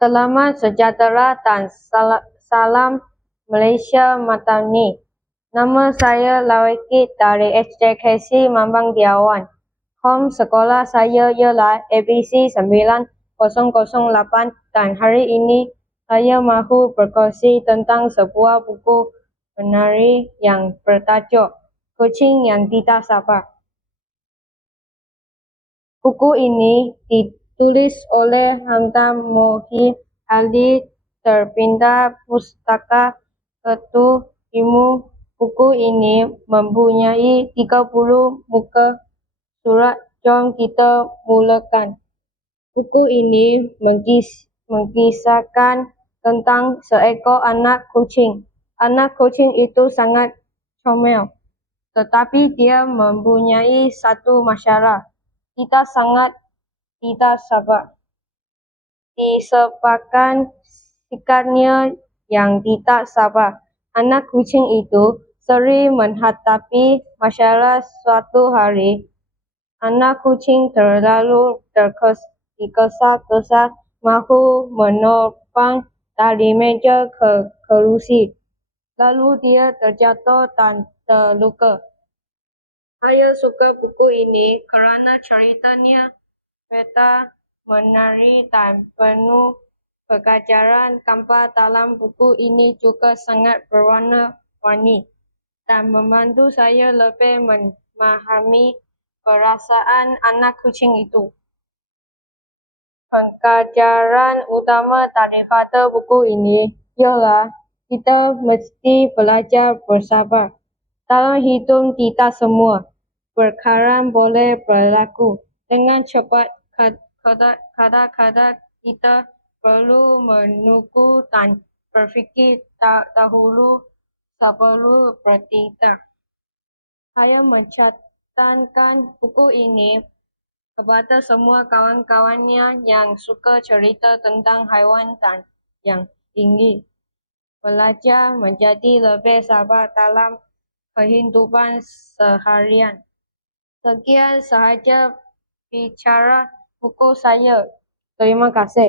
Selamat sejahtera dan sala- salam Malaysia malam ni. Nama saya Lawiki dari SJKC Mambang Diawan. Kom sekolah saya ialah ABC 9008 dan hari ini saya mahu berkongsi tentang sebuah buku menari yang bertajuk Kucing yang Tidak Sabar. Buku ini ditulis oleh Hamdan Mohib ahli terpindah Pustaka Ketu Ilmu. Buku ini mempunyai 30 muka surat. Jom kita mulakan. Buku ini mengkis, mengkisahkan tentang seekor anak kucing. Anak kucing itu sangat comel, tetapi dia mempunyai satu masalah. Kita sangat tidak sabar. Disebabkan sikapnya yang tidak sabar, anak kucing itu sering menghadapi masalah suatu hari. Anak kucing terlalu tergesa-gesa mahu menopang dari meja ke kerusi. Lalu dia terjatuh dan terluka. Saya suka buku ini kerana ceritanya peta menari dan penuh pelajaran. Gambar dalam buku ini juga sangat berwarna-warni dan membantu saya lebih memahami perasaan anak kucing itu. Pelajaran utama daripada buku ini ialah kita mesti belajar bersabar. Dalam hidup tidak semua perkara boleh berlaku dengan cepat. Kadang-kadang kita perlu menunggu dan berfikir dahulu sebelum bertindak. Saya mencatatkan buku ini kepada semua kawan-kawannya yang suka cerita tentang haiwan dan yang ingin belajar menjadi lebih sabar dalam kehidupan seharian. Sekian sahaja bicara buku saya. Terima kasih.